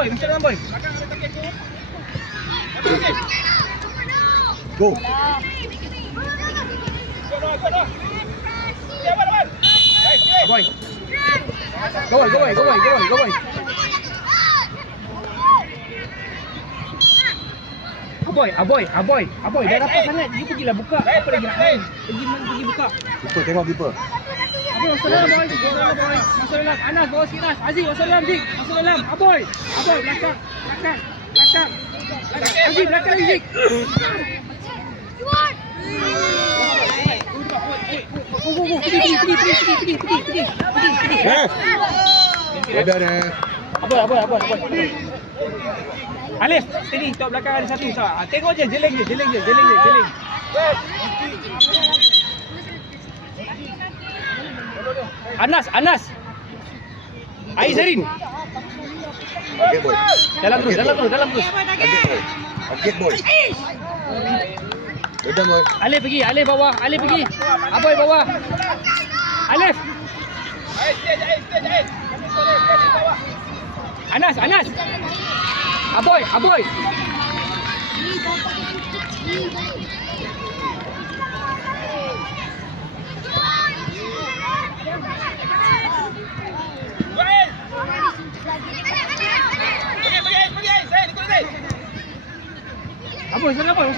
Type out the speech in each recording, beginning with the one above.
boy. Masuk dalam boy. Go. Boy. Go boy. Aboy, dah rapat sangat. Dia pergilah buka. Apa lagi nak main? Pergi buka. Keeper tengok keeper. Aboy, masuk dalam boy. Masuk dalam. Anas, bawa sikit Anas. Aziz, masuk dalam Zik. Masuk dalam. Aboy, belakang. Aziz, belakang lagi Zik. Go. Pergi. Dah dah. Aboy. Alif, sini, tok belakang ada satu. Tengok je, jeling je. Anas. Aizarin. Okey boy. Dalam terus. Okey boy. Dah boy. Alif bawah. Aboy bawah. Alif. Anas. Aboy. Aboy, salam. Aboy,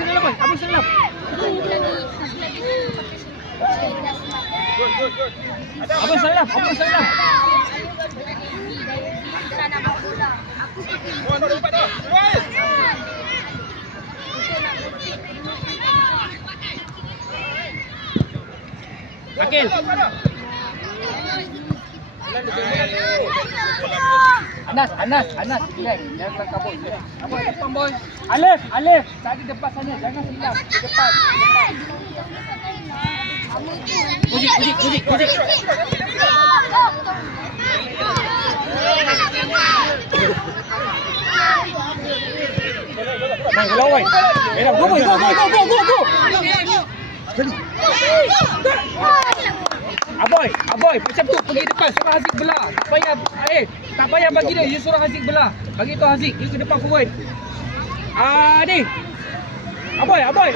salam. Akil. Anas, relax. Jangan kabut. Apa depan boy? Alif. Tadi depan sana. Jangan silap. Depan. Kuzik. Main ke lawan. Go. Aboy, macam tu pergi depan, suruh Haziq belah. Tak payah bagi dia, you suruh Haziq belah. Bagi tu Haziq, you ke depan forward. Ni. Aboy. Aboy.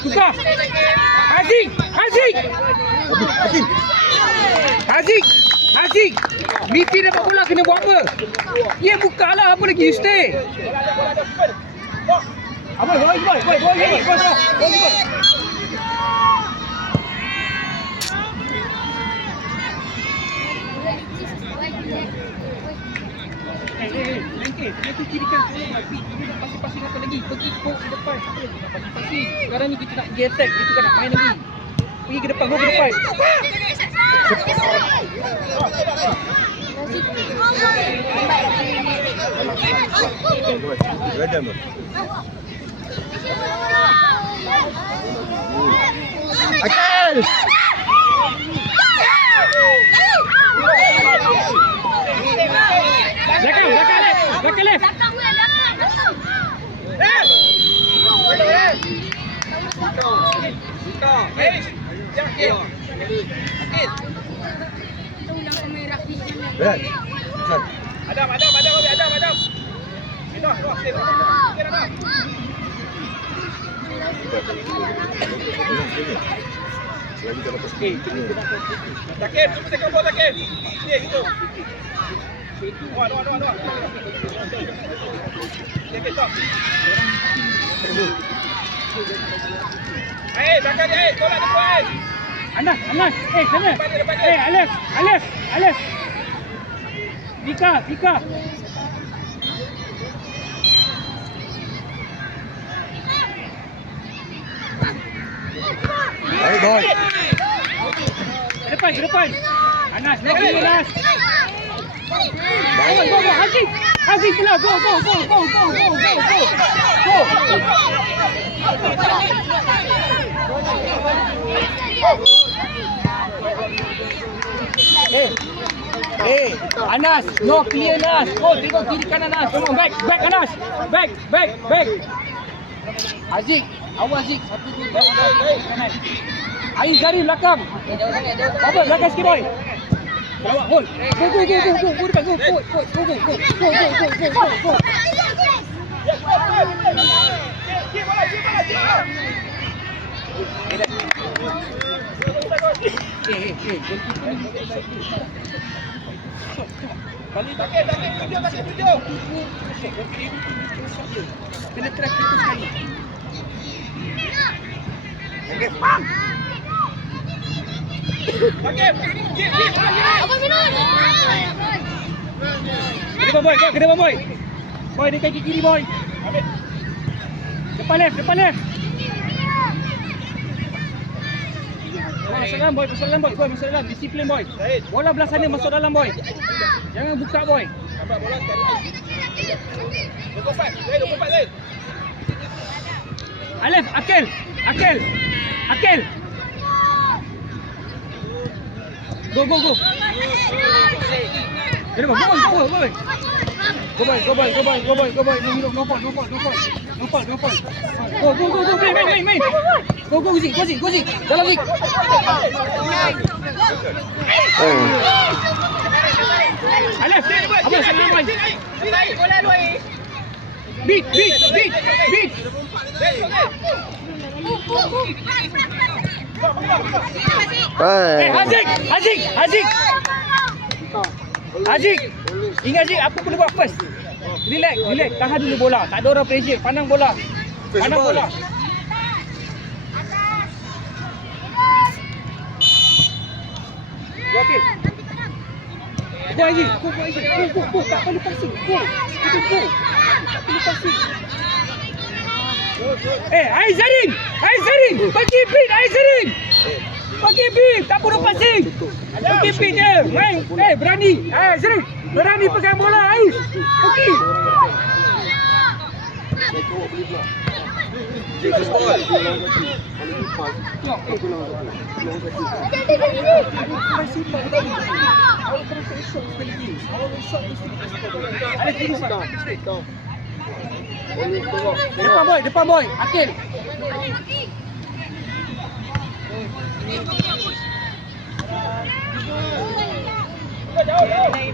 Buka. Haziq. Miti dapat bola kena buat apa? Ya buka lah, apa lagi you stay. Aboy. Kita kirikan pasing apa lagi? Pergi ke depan. Apa lagi nak pasing? Sekarang ni kita nak pergi attack, kita kan nak main lagi. Pergi ke depan, go ke depan. Redam. Akal. Belakang left. Adam. Takim, cuba tekan bola Takim. Okey, gitu. Dua. Okey, stop. Belakang dia, tolak depan. Anas. Sana. Alif. Vika. Baik, boy. Ke depan. Anas, Anas. Go, Haziq. Haziq pula. Go. Anas, no clear Anas. Oh, tengok kiri kanan Anas. Come on, back Anas. Back. Aziz, awal Aziz. 1 2 3 kanan. Ais Zarin belakang. Apa belakang sikit boy. Lawak hold. Go depan go. Balik takik tujuh. Kena track itu sekali. Okey, bang. Takik. Apa minum? Kena boy. Boy dia kaki kiri boy. Depan left. Masuk dalam boy. Disiplin boy. Bola belah sana masuk dalam boy. Jangan buka boy. Nampak bola cari ais. 24 Zain. Alif, Akil. Go. Kena boy. Go boy. No fault. Go, main. Go, Zik. Dalam Zik. Alif, apa salah boy? Bola dua. Beat. Haziq. Ingat Haziq, apa perlu buat first? Relax. Tahan dulu bola. Tak ada orang pressure. Pandang bola. Okey. Go Haziq. Go. Tak perlu passing. Go. Tak perlu passing. Aizarin. Bagi beat Aizarin. Tak perlu passing. Bagi beat dia. Main. Berani. Aizarin. Berani pegang bola Aiz. Okey. Depan boy. Akil.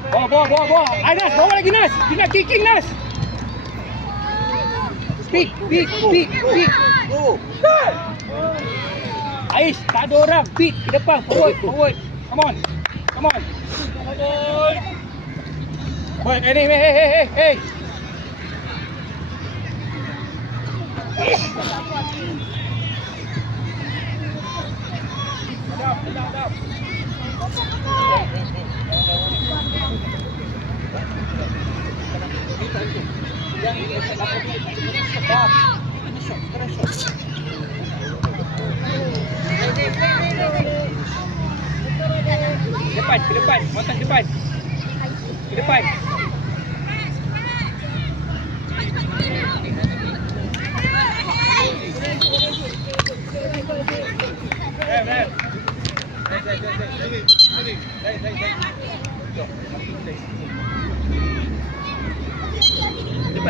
Bawa. Nas, bawa lagi Nas. Tinggal kicking Nas. Speed. Go. Aish, tak ada orang. Speed ke depan. Forward. Come on. Boy, hey. Ke depan. Montas depan. Ke depan.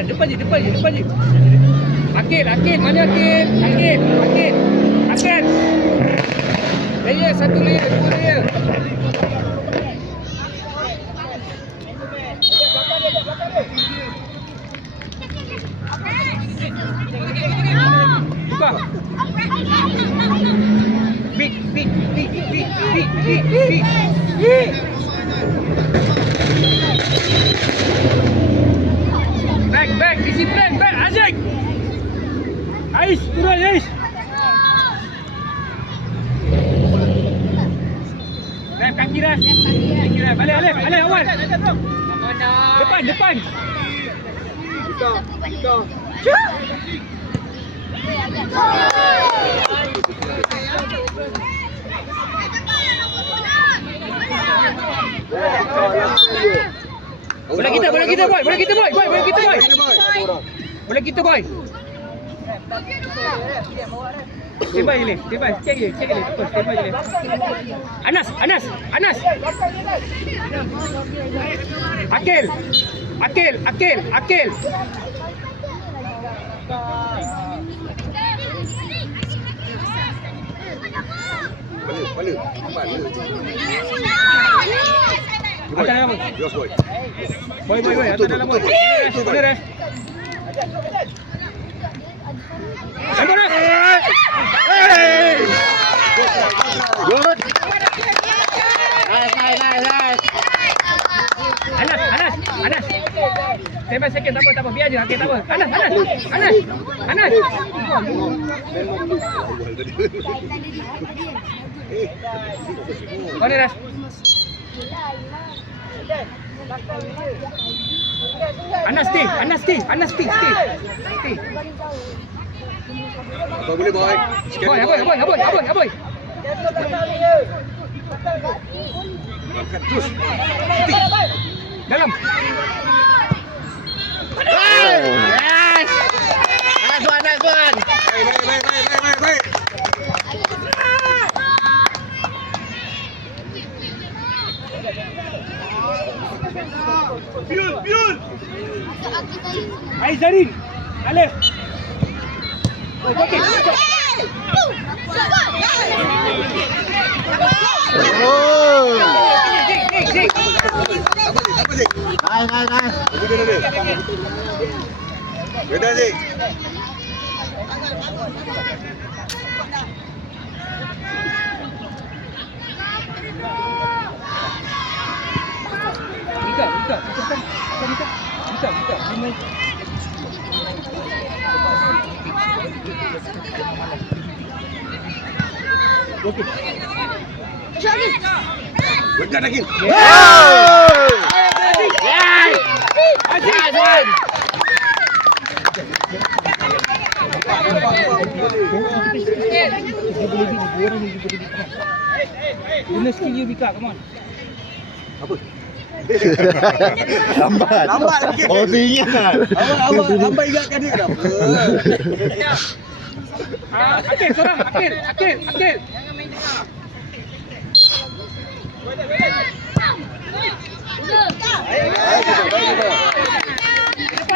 Depan je. Akil, mana Akil? Layer, 1 layer, 2 layer. Buka. Big. Back, disiplin, back, Aziz. Ais, turun Ais. Left kaki dah. Balik awal. Depan. Buka. Bola kita boy. Standby je, Lif. Standby. Cek je, Lif. Standby je, Lif. Anas. Akil. Hantar dalam. Boy. Hantar dalam, boy. Benar, eh? Good. Nice. Anas. Standby second, tak apa. Biar je. Okey, tak apa. Anas. Kau ni, Anas. Anas, stay. Apa boleh, boy? Aboy. Terus. Dalam. Yes. Nice one. Baik. Biul. Aizarin. Alif. Okey. Oh. Jik. Apa, Zik? Nice. Beda, Zik. Mika. Okey. Beda lagi. Guna skill you, Mika. Come on. Apa? Lambat lagi. Oh, ingat. Abang ingatkan dia kenapa? Akil, seorang. Akil.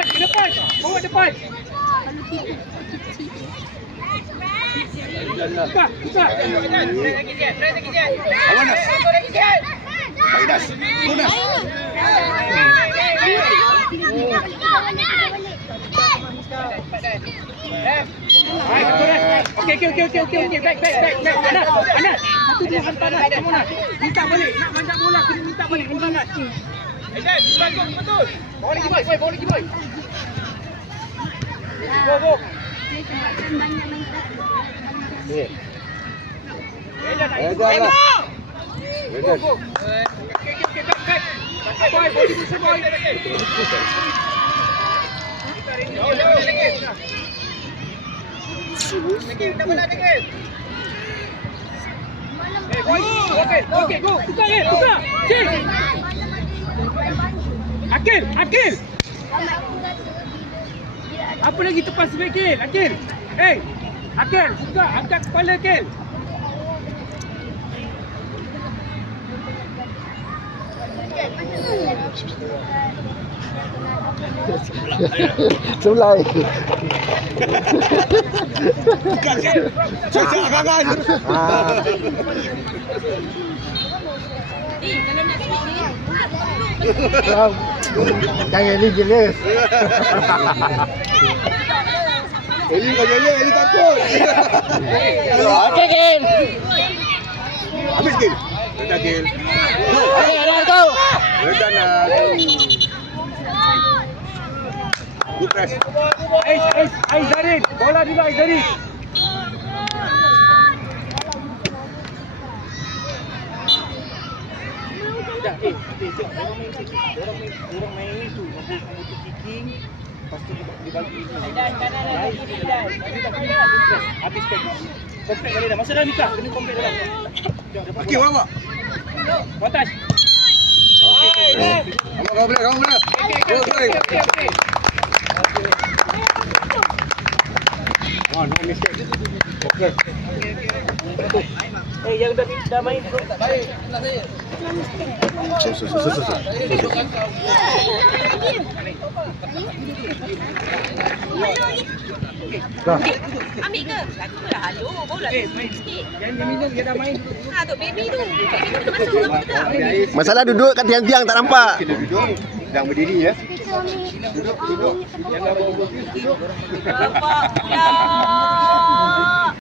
Ke depan. Bawa depan. Buka. Awanas. Baidas. Tunas. Okey. Back. Anas. Satu dua hantar Anas. Kamu nak. Minta balik. Nak banyak bola kena minta balik. Anas. Betul. Bawa lagi, boy. Go. Go. Okay, back. Boy, boy. Okey, go. Buka. Cik. Akil. Apa lagi tepas sikit, Akil? Akil, buka. Angkat kepala, Akil. Sulai. Cak kangan. Jangan ni jelas. Eli kau jelas, Eli takut. Okey, Gil. Habis, Gil. Dah, Gil. Okey, ada kau. Dah nak. Good press. Aizarin. Bola dulu, Aizarin. Orang main itu mampu kicking, lepas tu dibagi habis pack. Komplek balik dah. Masa dah nikah kena komplek dalam. Okey, bawa. Batas. Kamu benar. Go. Okey. Yang dah main bro. Baik, kelas saya. Ambil ke? Aku dah halu. Bola sikit. Yang minum dia dah main. Ha tu baby tu. Baby tu kita masuk apa tak? Masalah duduk kat tiang-tiang tak nampak. Sedang berdiri ya. Nampak pula.